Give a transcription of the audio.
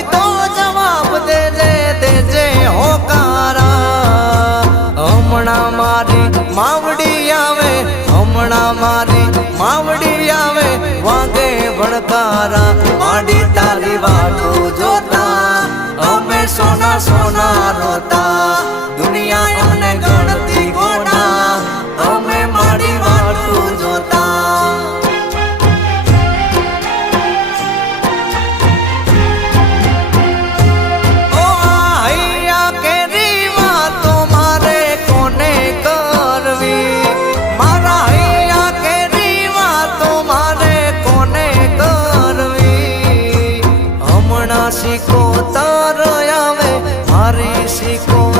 હોય તો જવાબ દેજે હોકારા હમણાં મારી માવડી આવે હમણાં મારી માવડી આવે વાગે ભડકારા માડી તારી વાટું જોતા અમે સોના સોના રોતા દુનિયા અમને ગણતી ગોડા અમે માડી વાટું જોતા શીખો તાર આવે મારી શીખો